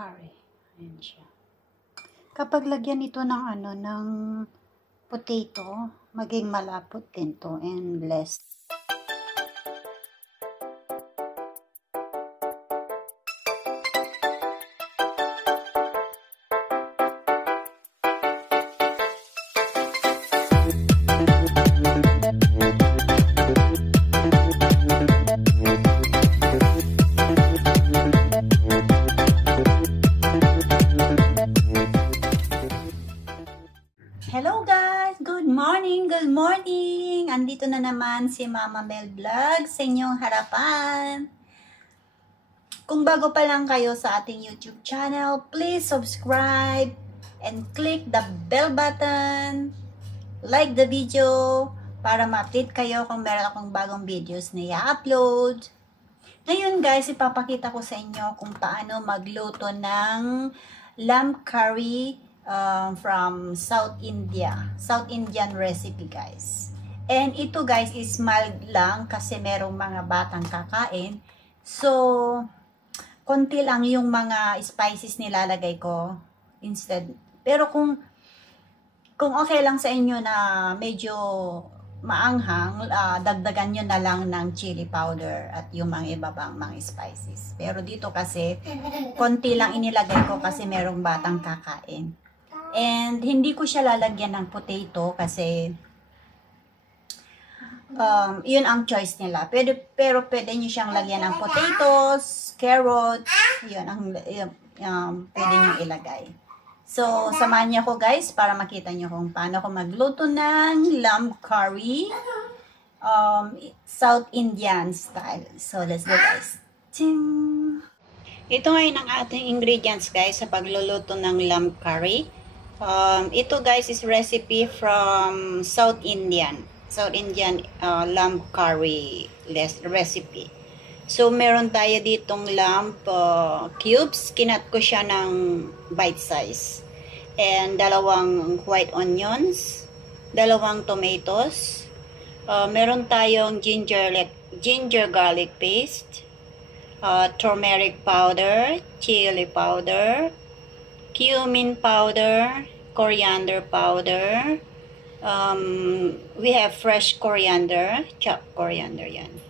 curry. Ayan siya. Kapag lagyan ito ng ng potato, maging malapot din to and less. Hello guys! Good morning! Good morning! Andito na naman si Mama Mel Vlog sa inyong harapan. Kung bago pa lang kayo sa ating YouTube channel, please subscribe and click the bell button. Like the video para ma-update kayo kung meron akong bagong videos na i-upload. Ngayon guys, ipapakita ko sa inyo kung paano magluto ng lamb curry from South Indian recipe guys. And ito guys is mild lang kasi merong mga batang kakain. So, konti lang yung mga spices nilalagay ko instead. Pero kung okay lang sa inyo na medyo maanghang, dagdagan nyo na lang ng chili powder at yung mga iba pang mga spices. Pero dito kasi, konti lang inilagay ko kasi merong batang kakain. And hindi ko siya lalagyan ng potato kasi yun ang choice nila. Pero pwede nyo siyang lagyan ng potatoes, carrots, yun ang pwede nyo ilagay. So, samahan niyo ko guys para makita nyo kung paano ko magluto ng lamb curry South Indian style. So, let's go guys. Ting! Ito ngayon ang ating ingredients guys sa pagluluto ng lamb curry. Ito guys is recipe from South Indian lamb curry recipe. So meron tayo ditong lamb cubes, kinat ko siya ng bite size. And dalawang white onions, dalawang tomatoes. Meron tayong ginger garlic paste, turmeric powder, chili powder, cumin powder, coriander powder. We have fresh coriander, chopped coriander yan.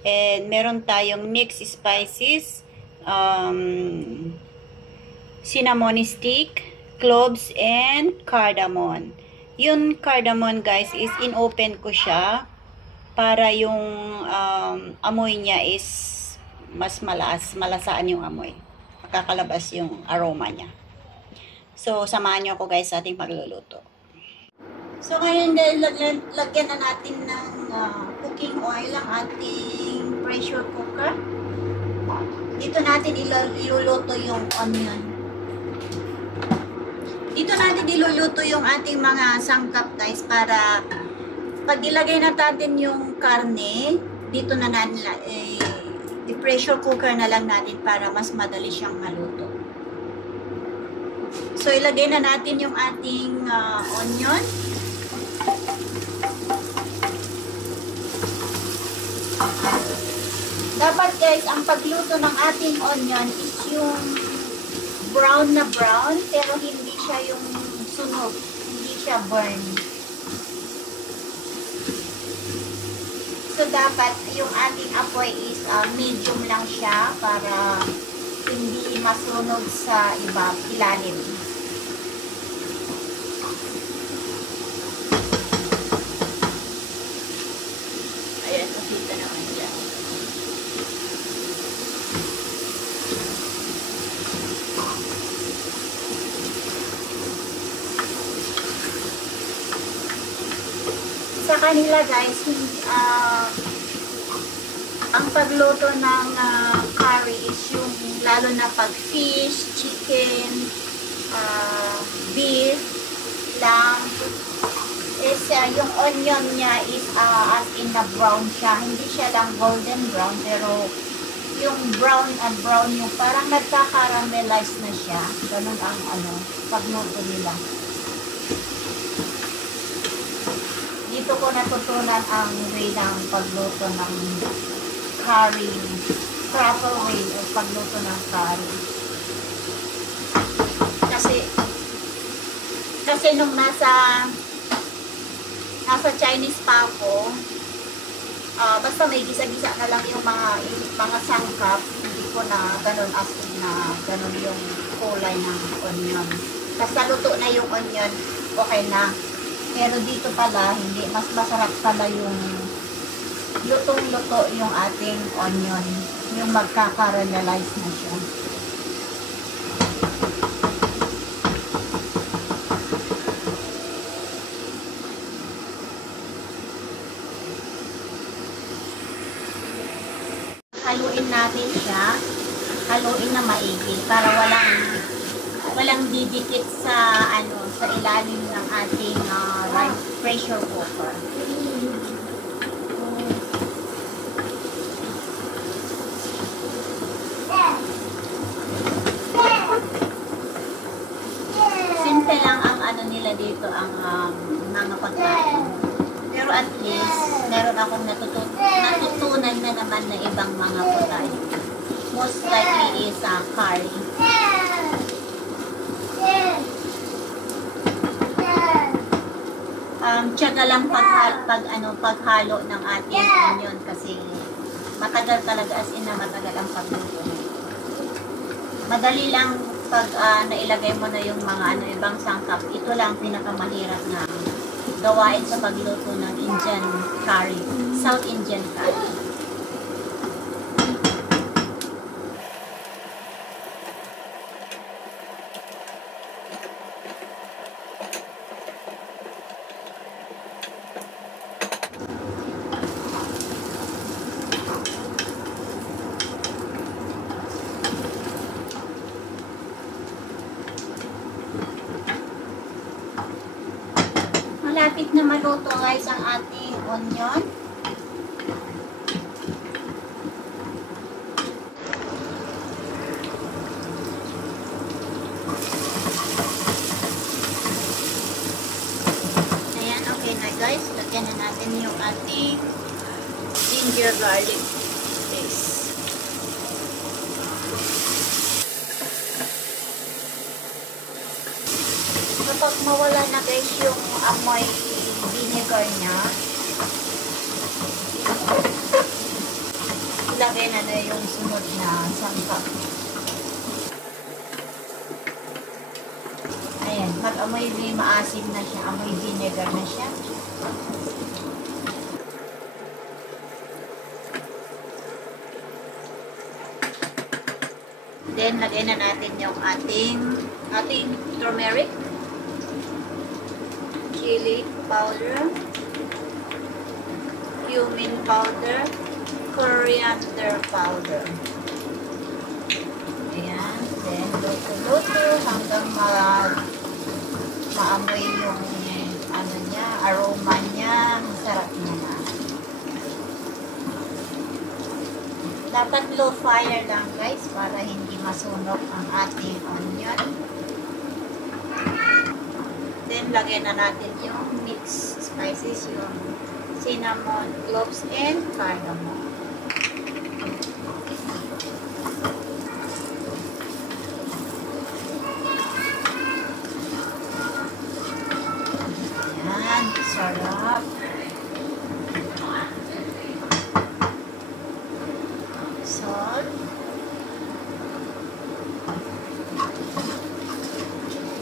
And meron tayong mixed spices, cinnamon stick, cloves, and cardamom. Yung cardamom guys is in-open ko siya para yung amoy niya is mas malasaan yung amoy. Makakalabas yung aroma niya. So, samahan nyo ako guys sa ating pagluluto. So, ngayon dahil lagyan na natin ng cooking oil ang ating pressure cooker. Dito natin iluluto yung onion. Dito natin iluluto yung ating mga sangkap guys para pag ilagay na natin yung karne, dito na natin i-pressure cooker na lang natin para mas madali siyang maluto. So, ilagay na natin yung ating onion. Dapat guys, ang pagluto ng ating onion is yung brown na brown, pero hindi siya yung sunog, hindi siya burn. So, dapat yung ating apoy is medium lang siya para hindi masunog sa ilalim. Ayan, nakita naman dyan. Sa kanila guys, ang pagluto ng curry is yung lalo na pag fish, chicken, beef, lamb, is yung onion niya is as in na brown siya. Hindi siya lang golden brown, pero yung brown and brown yung parang nagka-caramelize na siya. Ganun ang pagluto nila. Dito ko natutunan ang way ng pagluto ng curry, proper way of pagluto ng curry. Kasi nung nasa Chinese pa ako, basta may gisa-gisa na lang yung mga sangkap, hindi ko na ganun as in na ganun yung kulay ng onion. Basta luto na yung onion, okay na. Pero dito pala, hindi. Mas masarap pala yung lutong-luto yung ating onion. Yung magkakaramelize na siya. Haluin natin siya. Haluin na maigi para walang didikit sa sa ilalim ng ating rice pressure cooker. Simple lang ang nila dito, ang mga pagkain. Pero at least, meron akong natutunan na naman na ibang mga pagkain. Most likely is curry. Tiyaga lang paghalo ng ating onion kasi matagal talaga, as in na matagal ang pagluto. Madali lang pag nailagay mo na yung mga ibang sangkap. Ito lang pinakamahirap na gawain sa pagluto ng Indian curry, South Indian curry. Malapit na maluto guys ang ating onion. Ayan, okay na guys. Lagyan na natin yung ating ginger garlic paste. Kapag mawala na guys yung amoy vinegar niya, ilagay na yung sunod na sangkap. Ayan, pag-amoy maasim na siya, amoy vinegar na siya. Then, lagay na natin yung ating turmeric, chili powder, cumin powder, coriander powder. Ayan. Then, luto-luto hanggang maamoy yung niya, aroma niya. Masarap niya na. Dapat low fire lang guys para hindi masunog ang ating onion. Then, lagyan na natin yung mixed spices, yung cinnamon, cloves, and cardamom. Ayan, sarap. Salt.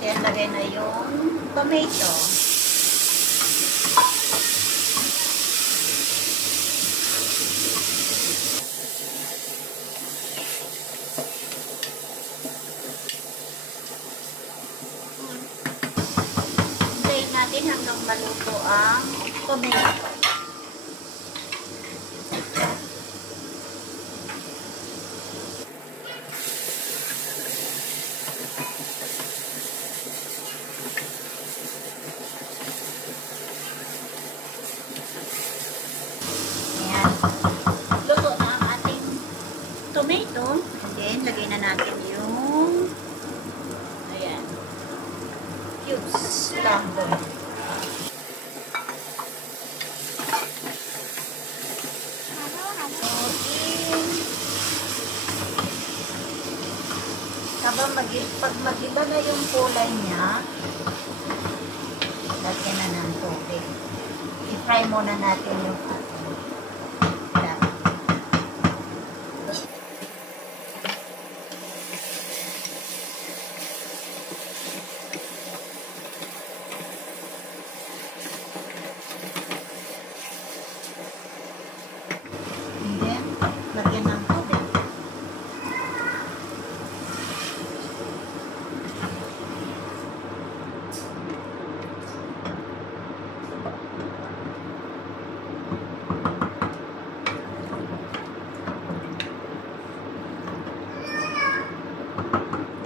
Then, lagay na yung tomato. Hintayin natin hanggang maluto ang tomato. Luto na ang ating tomato. Then, lagay na natin yung ayan, cubes lang doon. Pag magila na yung kulay niya, lagyan na ng tubig. I-fry muna natin yung ating lamb. And then, lagyan ng tubig.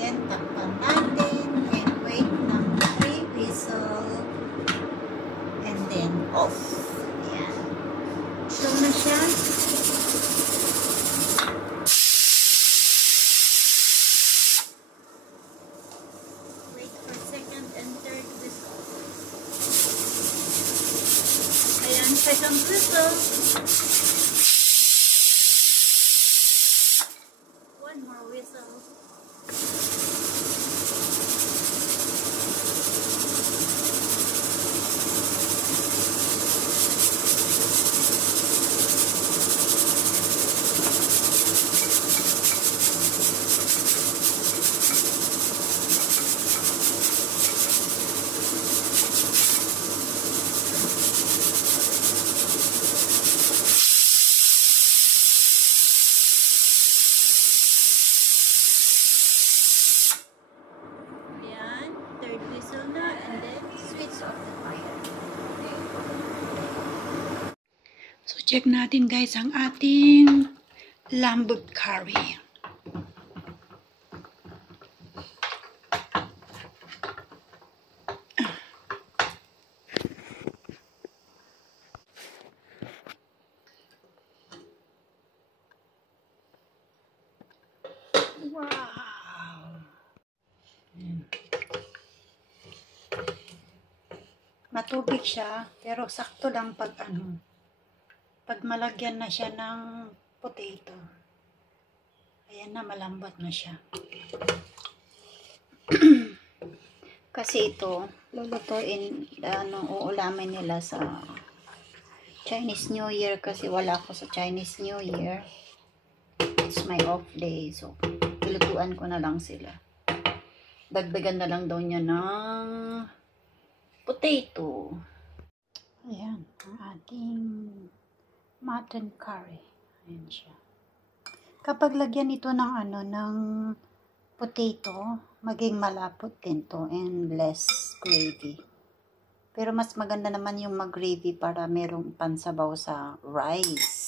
Then, takpan natin and wait ng 3 whistle. And then, off. Ayan. So na siya. Wait for second and third whistle. Ayan, second whistle. One more whistle. Third whistle na, and then switch off the fire. So, check natin guys ang ating lamb curry. Wow! Matubig siya, pero sakto lang pag malagyan na siya ng potato. Ayan na, malambot na siya. Kasi ito, lulutuin, uulamin nila sa Chinese New Year kasi wala ako sa Chinese New Year. It's my off day, so lulutuan ko na lang sila. Dagdagan na lang daw niya ng potato. Ayan, ang ating mutton curry. Ayan siya. Kapag lagyan ito ng ng potato, maging malapot din to and less gravy. Pero mas maganda naman yung mag-gravy para merong pansabaw sa rice.